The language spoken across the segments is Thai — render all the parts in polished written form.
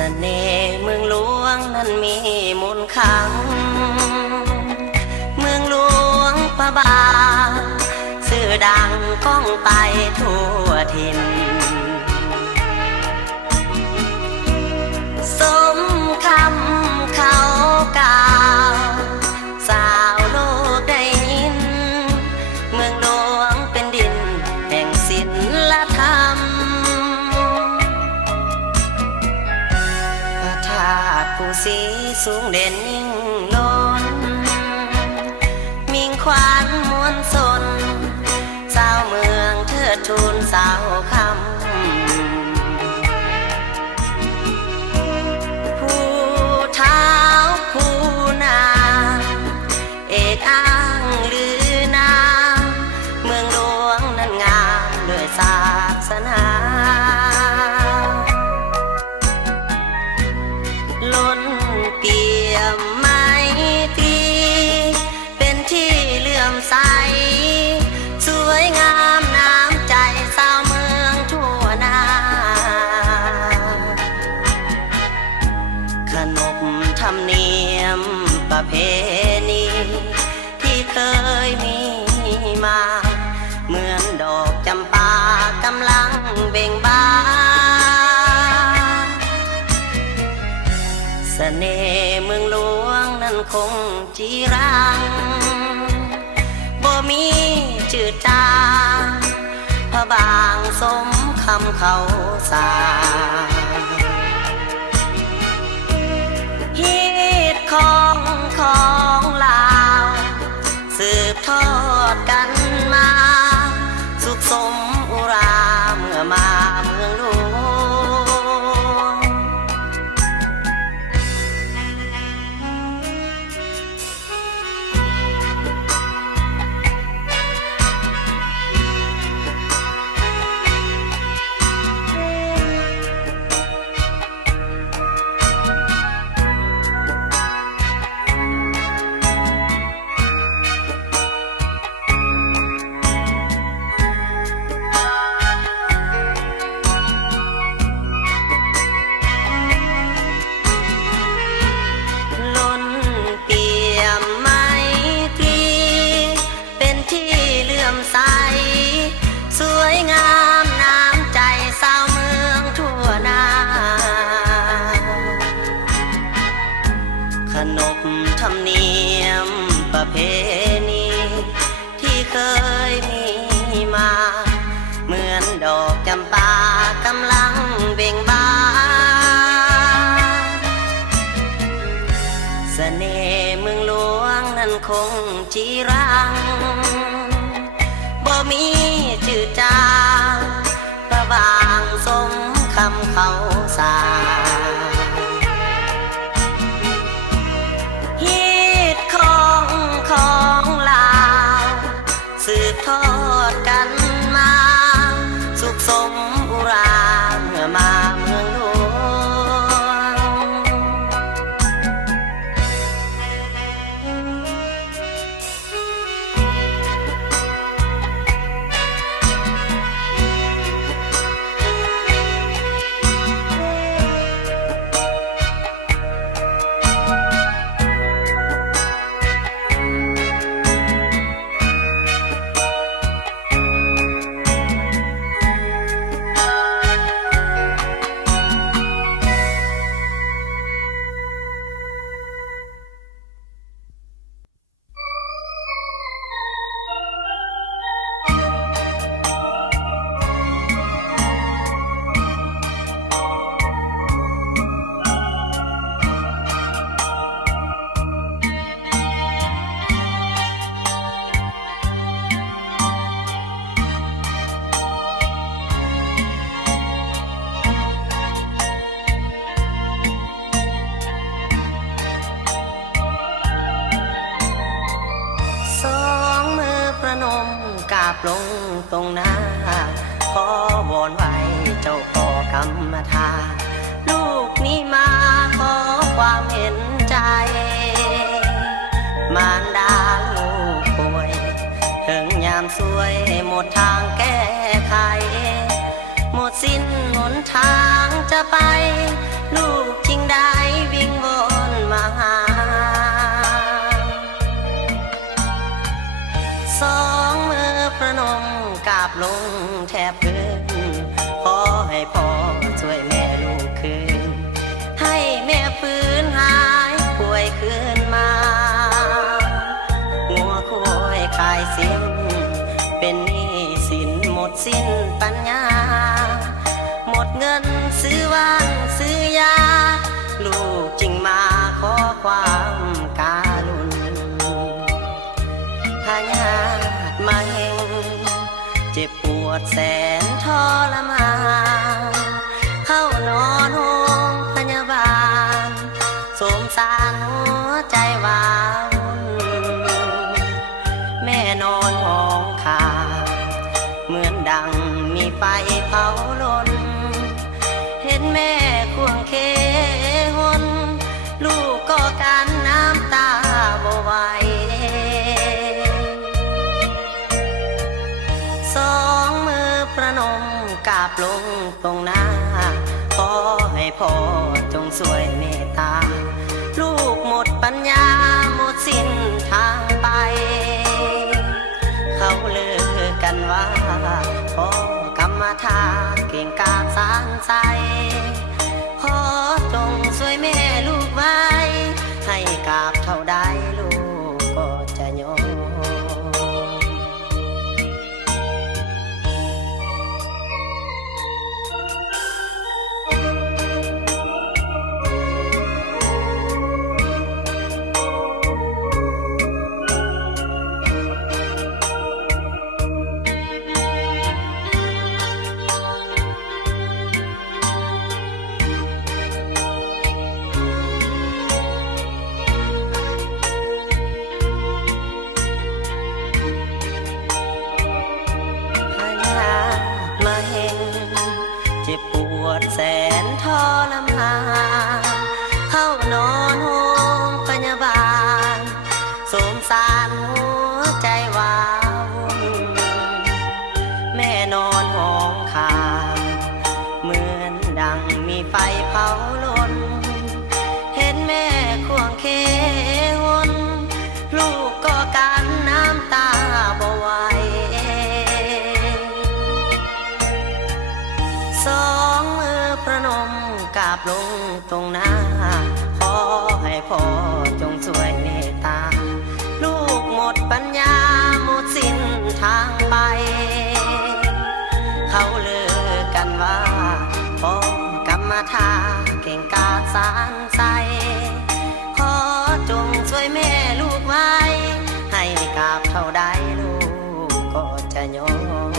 เสน่ห์เมืองหลวงนั้นมีมนต์ขลังเมืองหลวงพระบางชื่อดังก้องไปทั่วถิ่นสมคำเขากล่าวสาวโลกได้ยินเมืองหลวงเป็นดินแห่งศิลธรรมพระธาตุภูสีสูงเด่นยิ่งล้นมิ่งขวัญมวลสนสาวเมืองเทิดทูนสาวคำศาสนาล้นเปี่ยมไมตรีเป็นที่เลื่อมใสสวยงามน้ำใจสาวเมืองทั่วหน้าขนบธรรมเนียมประเพณีที่เคยมีมาเหมือนดอกจำปากำลังเบ่งบานเสน่ห์เมืองหลวงนั้นคงจีรังบ่มีจืดจางพระบางสมคำเขาสาฮิตของลาวสืบทอดกันมาสุขสมอุราเมื่อมาเมืองหลวงสวยงามน้ำใจสาวเมืองทั่วหน้าขนบธรรมเนียมประเพณีที่เคยมีมาเหมือนดอกจำปากำลังเบ่งบานเสน่ห์เมืองหลวงนั้นคงจีรังบ่มีจืดจางพระบางสมคำเขาสาฮิตของลาวสืบทอดกันมาสุขสมอุราเมื่อมาเมืองหลวงกราบลงตรงหน้าขอวอนไว้เจ้าพ่อกรรมฐานลูกนี้มาขอความเห็นใจมารดาลูกป่วยถึงยามสวยหมดทางแก้ไขหมดสิ้นหนทางจะไปลูก นอนห้องพยาบาลสมสารหัวใจวาวุ่นแม่นอนห้องขาเหมือนดังมีไฟเผาลนเห็นแม่ควงเคหนลูกก็การน้ำตาบ่ไหวสองมือประนมกราบลงตรงหน้าขอให้พ่อจงช่วยเมตตาลูกหมดปัญญาหมดสิ้นทางไปเขาเลือกันว่าพ่อกรรมฐานเก่งกาจสานใจขอจงช่วยแม่ลูกไว้ให้กราบเท่าใดลูกก็จะยอมเจ็บปวดแสนทรมานเข้านอนห้องพยาบาลสมสารหัวใจวาวุ่นแม่นอนห้องขาเหมือนดังมีไฟเผาลนเห็นแม่ควงเคหนลูกก็การน้ำตาบ่ไหวสองมือประนมกราบลงตรงหน้าขอให้พ่อจงช่วยเมตตาลูกหมดปัญญาหมดสิ้นทางไปเขาเลือกันว่าพ่อกรรมฐานเก่งกาจสานใจขอจงช่วยแม่ลูกไว้ให้กราบเท่าใดลูกก็จะยอม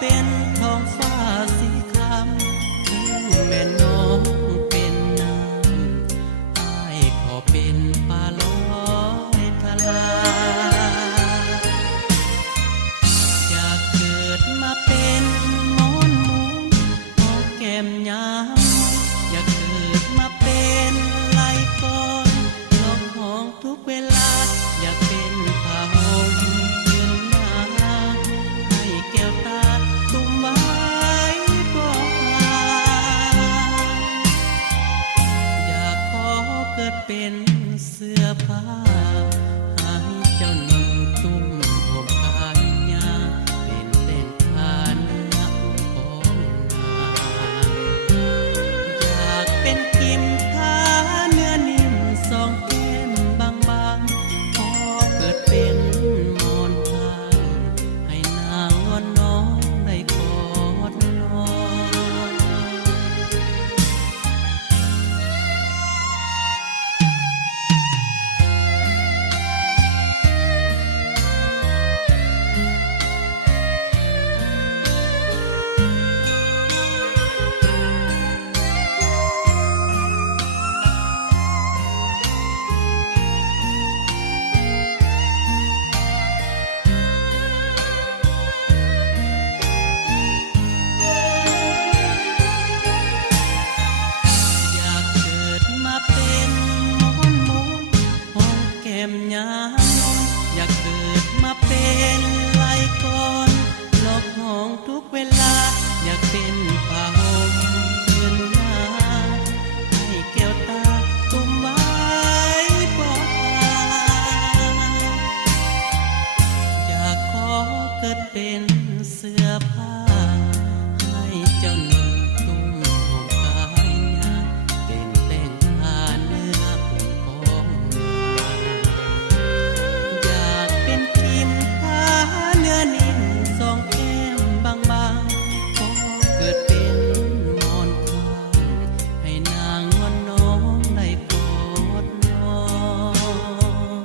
เป็นท้องฟ้าสีครามถึงแม่น้องเป็นน้ำอ้ายขอเป็นปลาลอยทลาอยากเกิดมาเป็นมอนมูนหอมแก้มยามอยากเกิดมาเป็นไหลก้อนลมหอมทุกเวลาอยากเป็นผ้าห่มยืนหน้าให้แก้วตาตุ้มไว้ เป็นเสื้อผ้าให้เจ้าหนุ่มตุ้มห่มกายงามเป็นแป้งทาเนื้อผมของนางอยากเป็นพิมพ์ผ้าเนื้อนิ่มสองแก้มบางๆขอเกิดเป็นมอนข้างให้นางนวลน้องได้กอดน้อง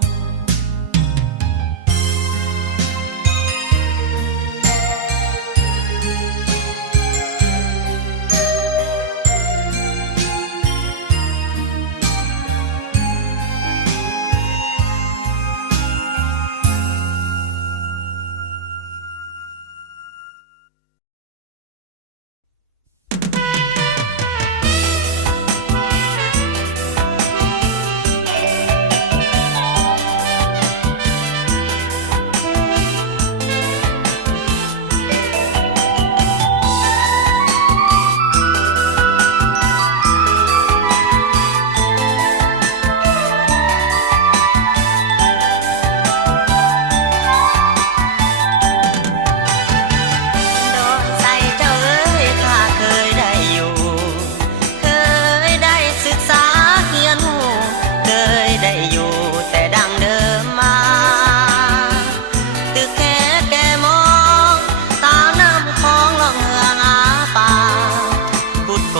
เ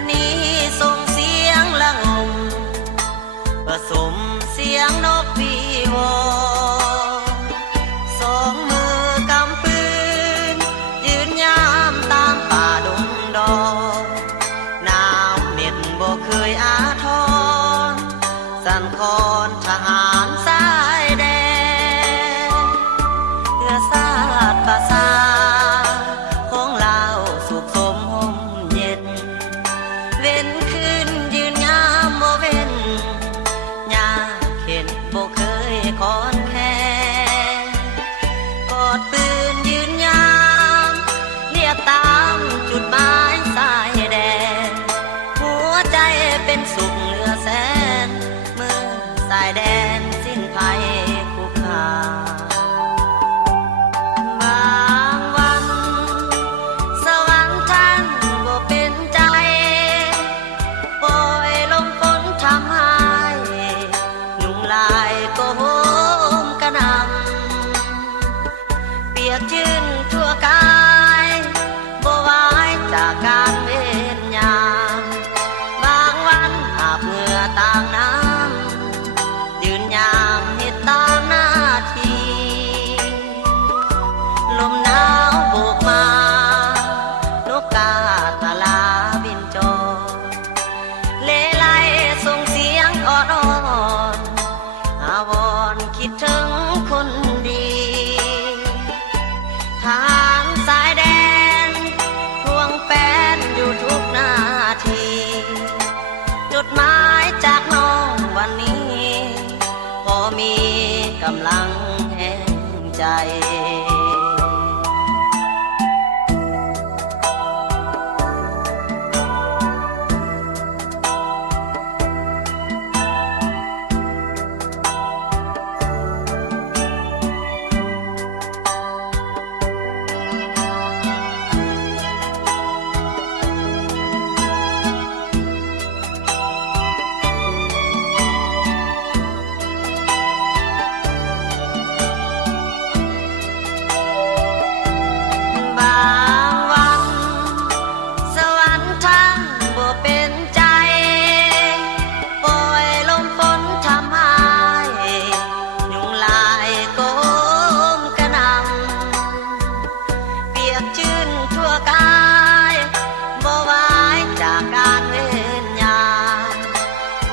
นนี้ส่งเสียงละงมผสมเสียงนกปีโวสองมือกำปืนยืนยามตามป่าดงดอนน้ำเม็ดบ่เคยอาทรสั่นคลอนทหารสายแดนเพื่อชาติประสาของเราสุขสมห่มเย็นเว้นคืนยืนยามบ่เว้นยามเข็นบ่เคยคอนแค้นกอดปืนยืนยามเรียกตามจุดหมายสายแดนหัวใจเป็นสุขเหลือแสนเมื่อสายแดนสิ้นภัยคุกคามบางวันสวรรค์ท่านบ่เป็นใจปล่อยลมฝนทำให้ยุงลายก็โหมกระหน่ำเปียกชื้นทั่วกายบ่ไหวจากการเว้นยามบางวันอาบเหงื่อต่างน้ำยืนยามเฮ็ดตามหน้าที่ลมหนาวโบกมานกกาตะลาบินจรเลไลส่งเสียงอ่อนๆอาวรณ์คิดถึงคนดีทหารสายแดนทวงแป้นอยู่ทุกนาทีจดหมายจากน้องวันนี้พอมีกำลังแห่งใจบางวันสวรรค์ท่านบ่เป็นใจปล่อยลมฝนทำให้ยุงลายก็โหมกระหน่ำเปียกชื้นทั่วกายบ่ไหวจากการเว้นยาม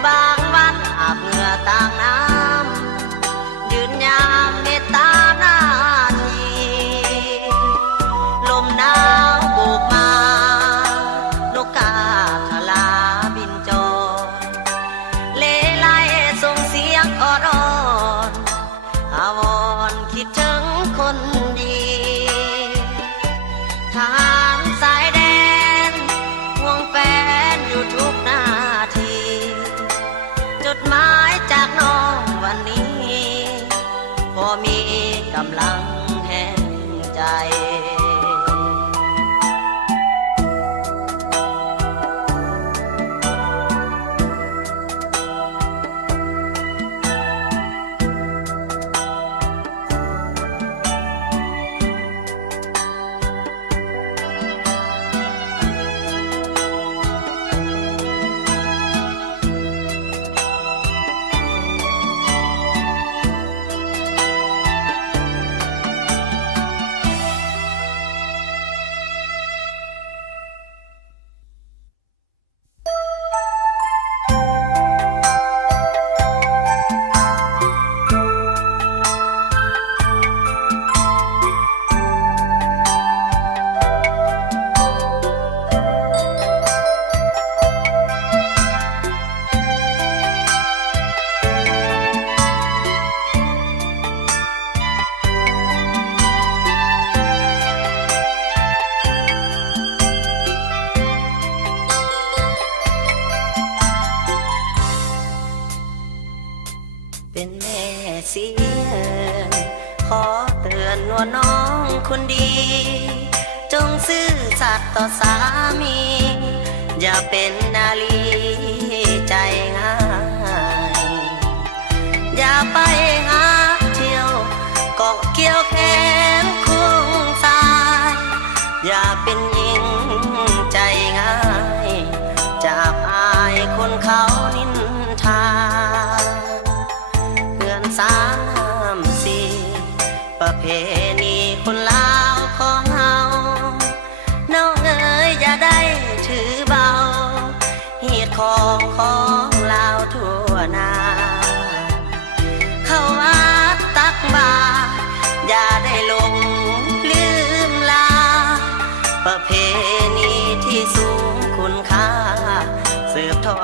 บางวันอาบเหงื่อต่างน้ำยืนยามเมตตาหน้าที่ลมหนาวโบกมานกกาทะลาบินจรเลไลส่งเสียงอ่อนๆอาวรณ์คิดถึงคนดีทหารสายแดนห่วงแฟนอยู่ทุกนาทีจดหมายจากน้องวันนี้พอมีกำลังแห่งใจเป็นแม่เสียขอเตือนว่าน้องคนดี จงซื่อสัตย์ต่อสามี อย่าเป็นนาลีใจง่าย อย่าไปหาเที่ยวเกาะเกี่ยวแขนคุ้งทราย อย่าเป็นหญิงใจง่าย ใจ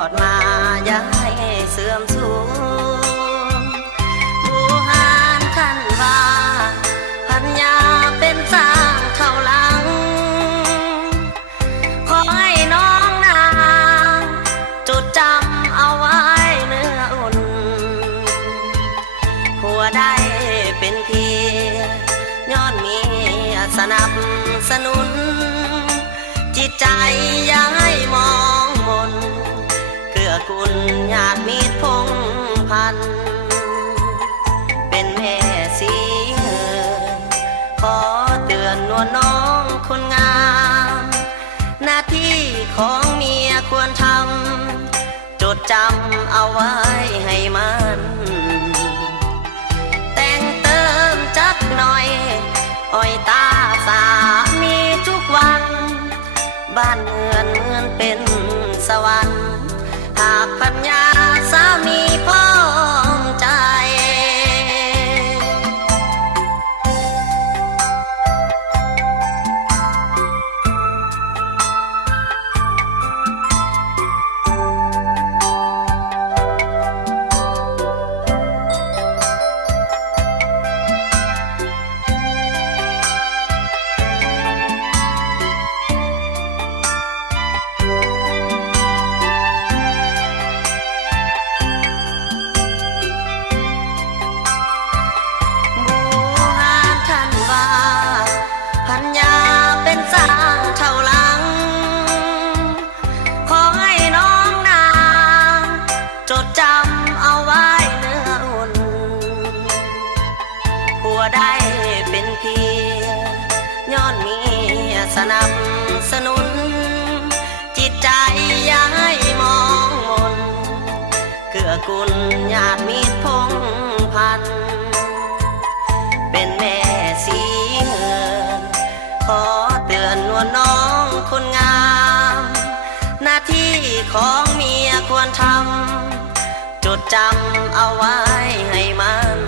อดมาอย่าให้เสื่อมสูญบูหารท่านว่าพัญญาเป็นสร้างเท่าหลังขอให้น้องนางจดจำเอาไว้เนื้ออุ่นผัวได้เป็นเพียย้อนมีสนับสนุนจิตใจอย่าให้มองมนเกื้อกูลญาติมิตรพงพันเป็นแม่สีเอ๋ยขอเตือนนวลน้องคนงามหน้าที่ของเมียควรทำจดจำเอาไว้ให้มันแต่งเติมจักหน่อยอ้อยตาสามีทุกวันบ้านเมือนเหมือนเป็นสวรรค์หากปัญญาสามีพร้อมใจพัญญาเป็นสร้างเท่าหลังขอให้น้องนางจดจำเอาไว้เนื้ออุ่นผัวได้เป็นเพียย้อนมีสนับสนุนจิตใจอย่าให้มองมนเกื้อกูลญาติมิตรพงพันเป็นแม่สีเงินขอเตือนนวลน้องคนงามหน้าที่ของเมียควรทำจดจำเอาไว้ให้มัน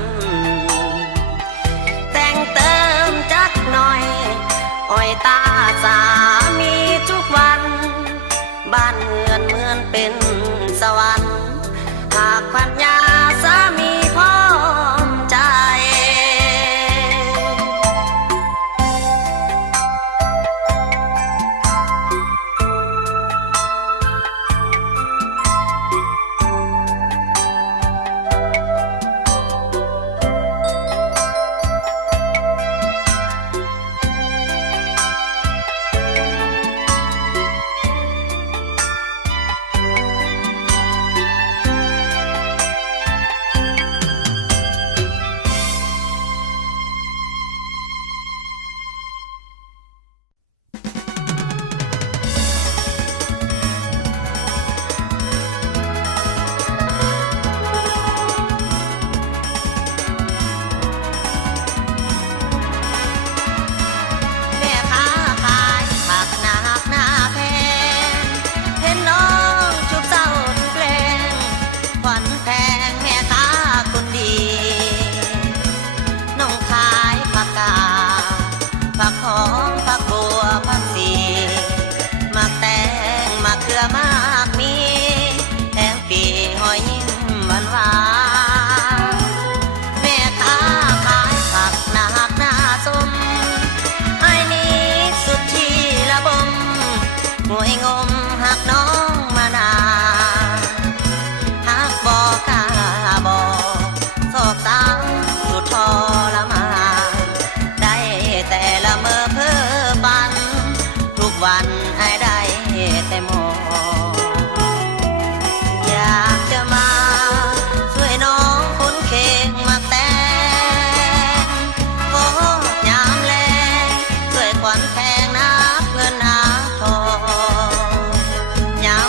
แต่งเติมจักหน่อยอ้อยตาสามีทุกวันบ้านเมือนเหมือนเป็นสวรรค์หากปัญญาสามีพร้อมใจผักหอมผักบัวผักสีหมากแตงหมากเขือหมากมีแทงปีหอยยิ้มหวานหวานแม่ค้าขายผักหน้าหักหน้าสมไอ้นี้สุดที่ระบมหวยงมหักน้องมานานหักบอกกล้าบอกสอบสาวสุดทรมานได้แต่ละเมื่อเพ้อฝันทุกวันไอ้ได้แต่มองอยากจะมาช่วยน้องคนเข่งมักแตงโคยามแลช่วยขวัญแพงนับเงินนับทองยาม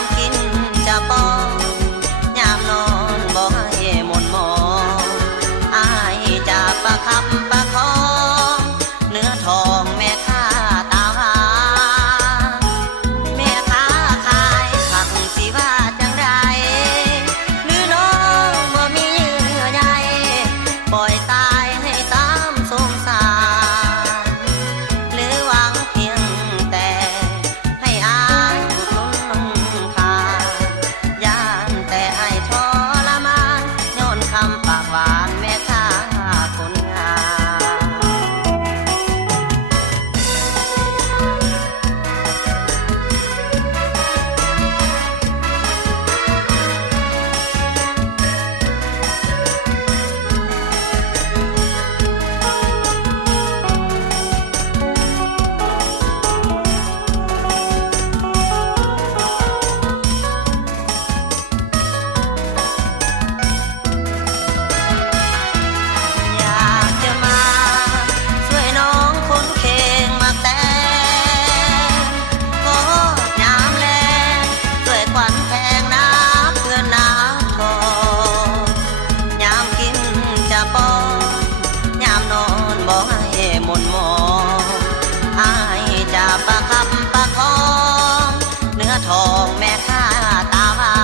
ทองแม่ค้าตาหวา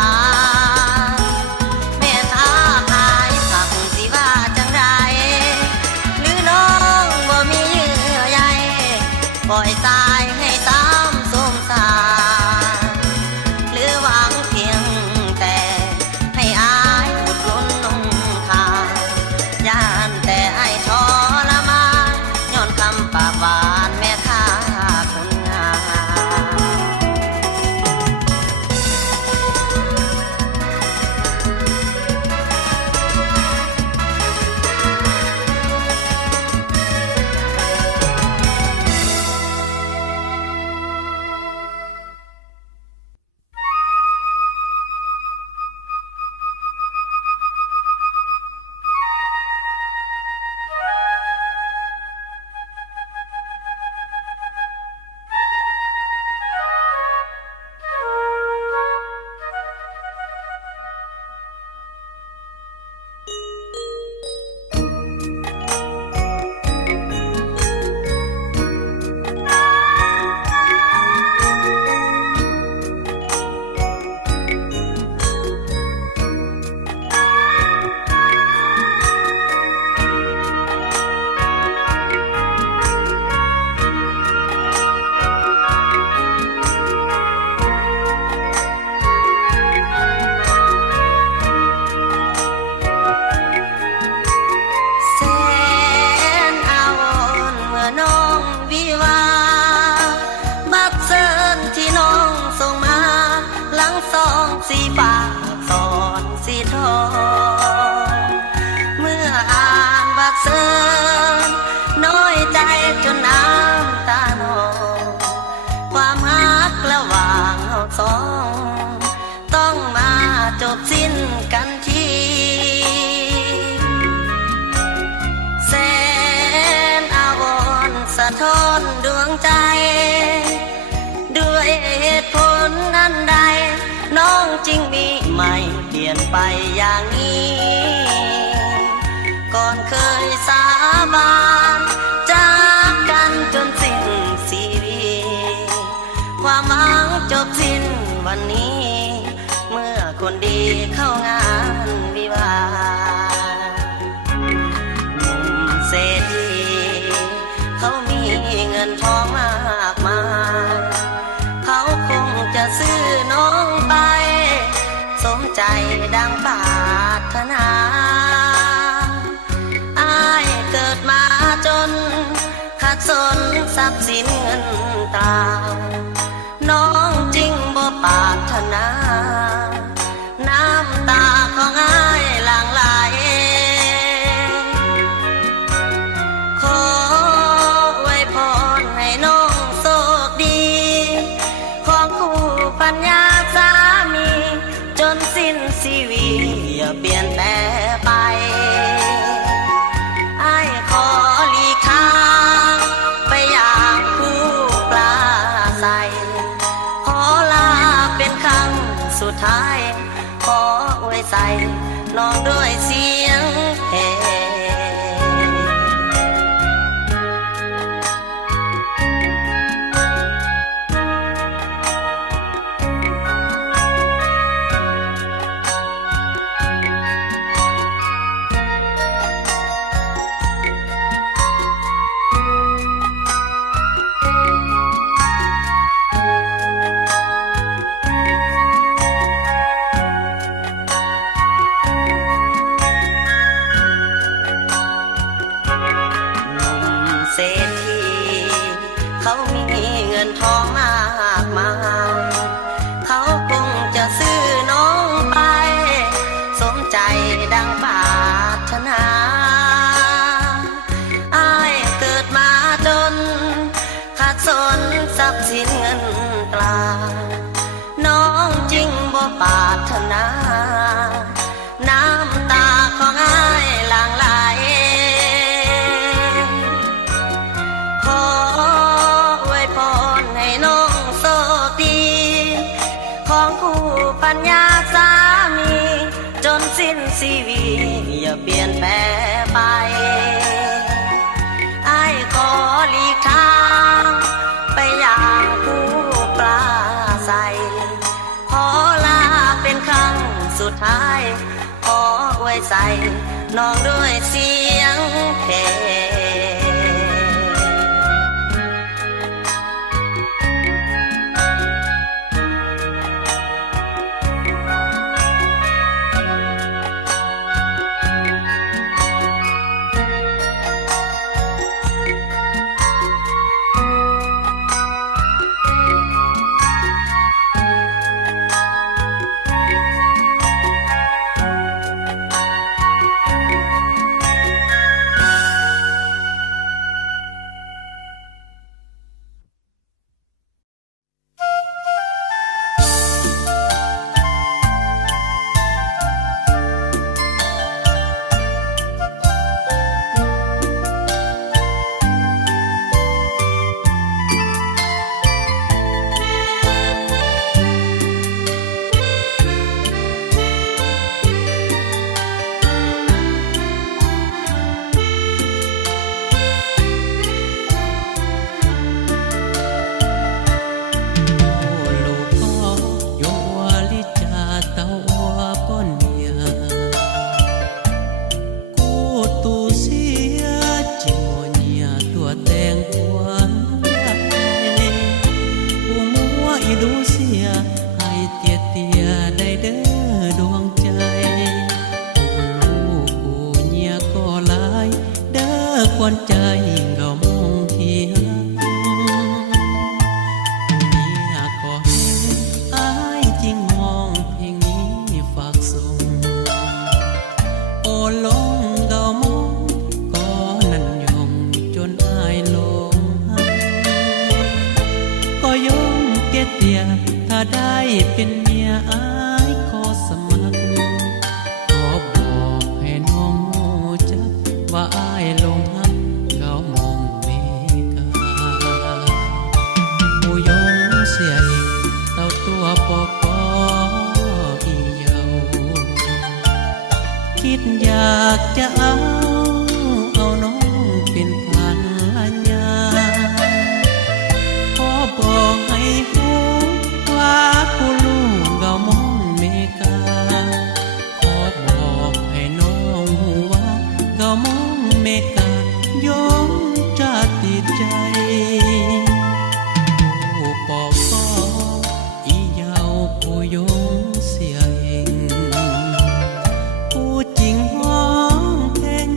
นแม่ค้าขายผักสิว่าจังไรหรือน้องบ่มีเยื่อใยปล่อยตายให้ตามสมสารหรือหวังเพียงแต่ให้อายอุดหนุนนุ่งขายย่านแต่ไอ้ทรมานย้อนคำปากหวานแม่ค้าคนงาม จึงมีใหม่เปลี่ยนไปอย่างนี้ ก่อนเคยสาบานจากกันจนสิ้นชีวิตความหวังจบสิ้นวันนี้ เมื่อคนดีเข้างานวิวาห์หนุ่มเศรษฐีเขามีเงินทองมากมายเขาคงจะซื้อน้องไปสมใจดังปรารถนาอ้ายเกิดมาจนขาดสนทรัพย์สินเงินตราน้องจริงบ่ปรารถนาน้ำตาของอ้ายหลั่งไหลขออวยพรให้น้องโชคดีของคู่ปัญญาสามีจนสิ้นชีวิตอย่าเปลี่ยนแปลงไปอ้ายขอหลีกทางไปอย่างผู้ปราศัยขอลาเป็นครั้งสุดท้ายขออวยใส่น้องด้วยเสียงเพลเศรษฐีเขามีเงินทองมากมายเขาคงจะซื้อน้องไปสมใจดังปรารถนาอ้ายเกิดมาจนขาดสนทรัพย์สินเงินตราน้องจริงบ่ปรารถนาน้ำตาของอ้ายหลั่งไหลขออวยพรให้น้องโชคดีของคู่ปัญญาสามีจนสิ้นชีวิตอย่าเปลี่ยนแปลงไปอ้ายขอหลีกทางไปอย่างผู้ปราศัย ขอลาเป็นครั้งสุดท้าย ขอไว้ใส่น้องด้วยเสียงเพลง ควรใจเงามองเทียงอยากขอให้อายจริงมองเพลงนี้ฝากส่งโอ้ลงเงามองก็นั่นยงจนอายลงก็ยงเกเตียถ้าได้เป็นเมียอายขอสมัครขอบอกให้น้องรู้จักว่าอายลงหักเงามองเมกาผู้ยงเสียเองเต้าตัวปอกอีเยาคิดอยากจะเอาน้องเป็นภรรยาขอบอกให้รู้ว่าผู้ลูกเงามองเมกาขอบอกให้น้องรู้ว่าเงามองเมกายงจะติดใจผู้ปอกอีเยาผู้ยงเสียเองผู้จริงห้องแทง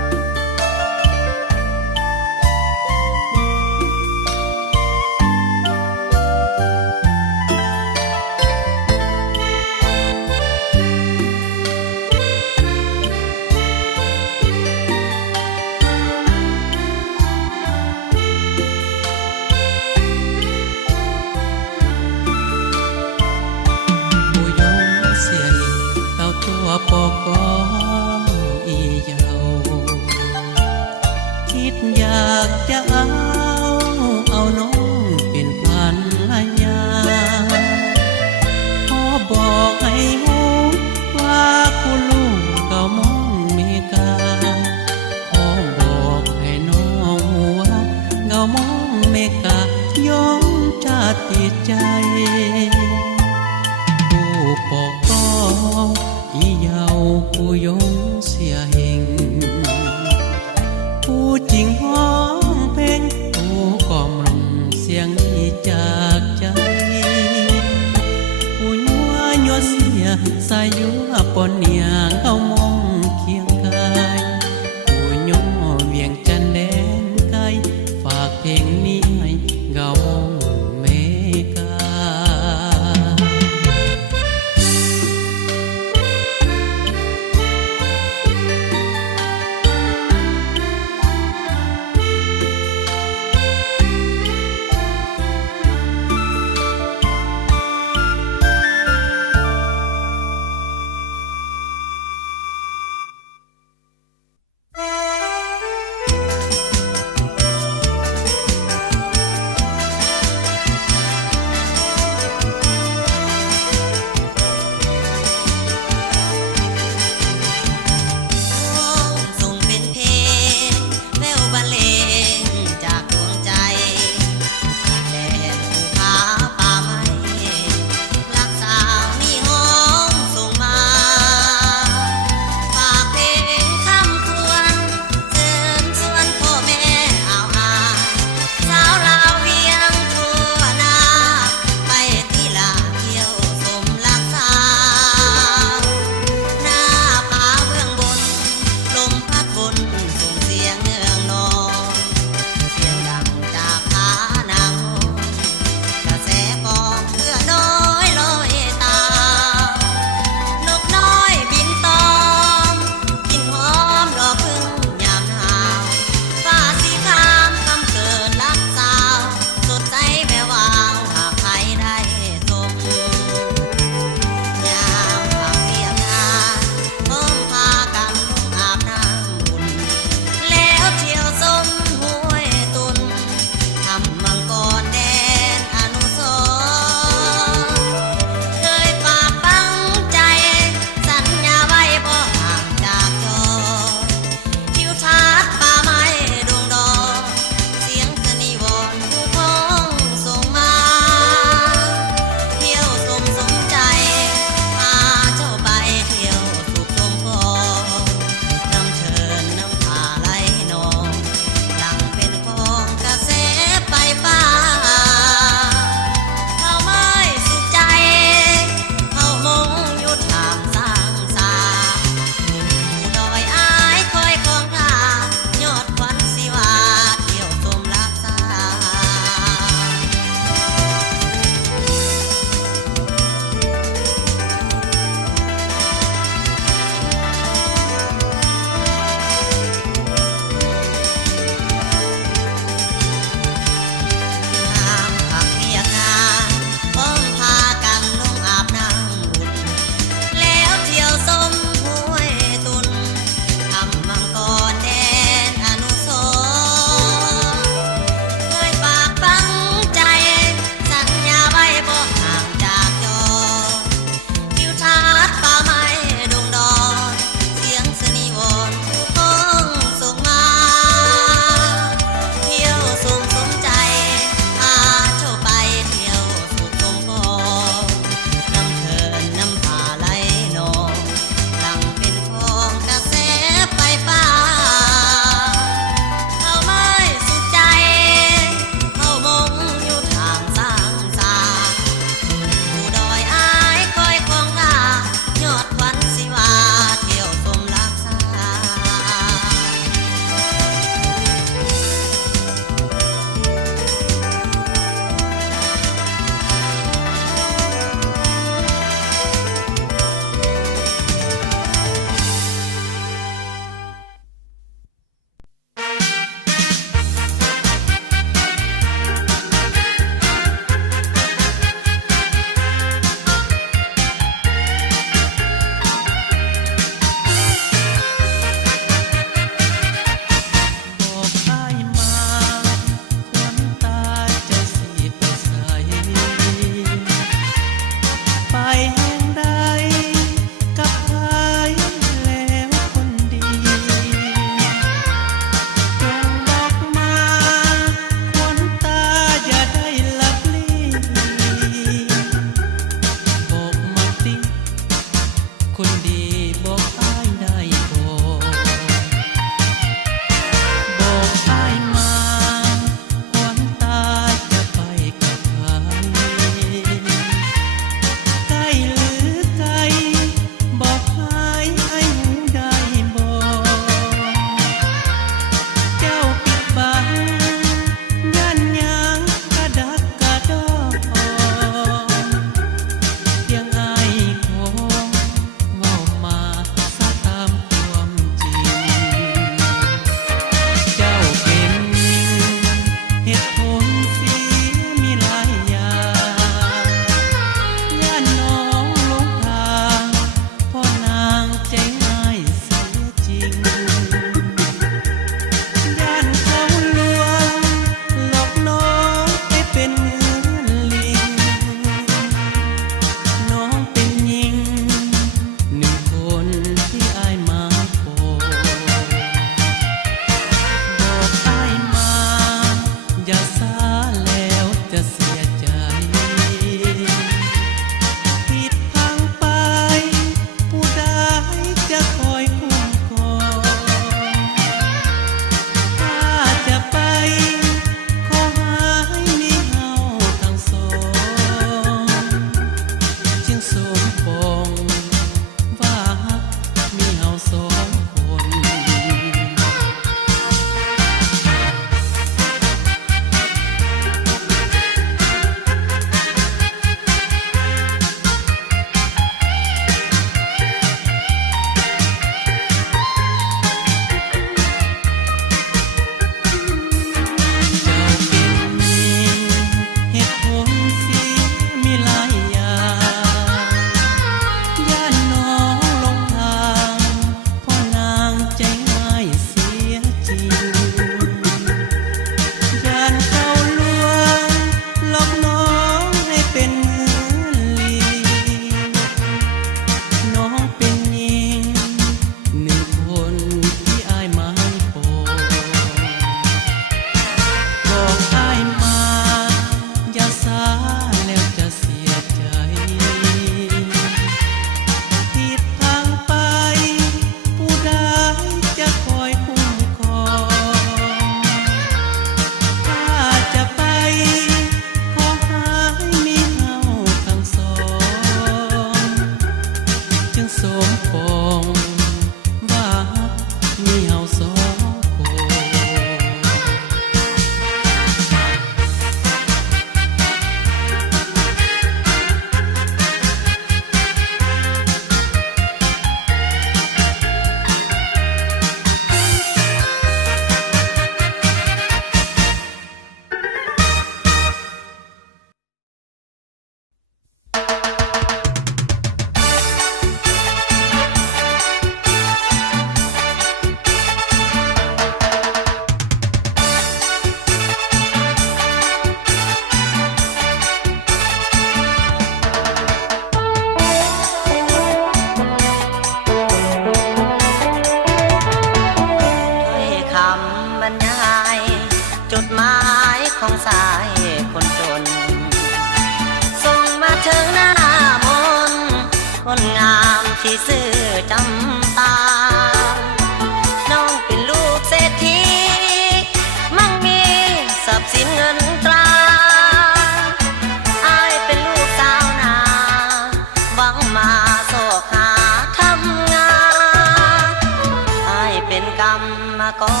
เป็นกรรมมาก่อ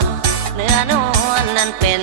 นเนื้อนวลนั้นเป็น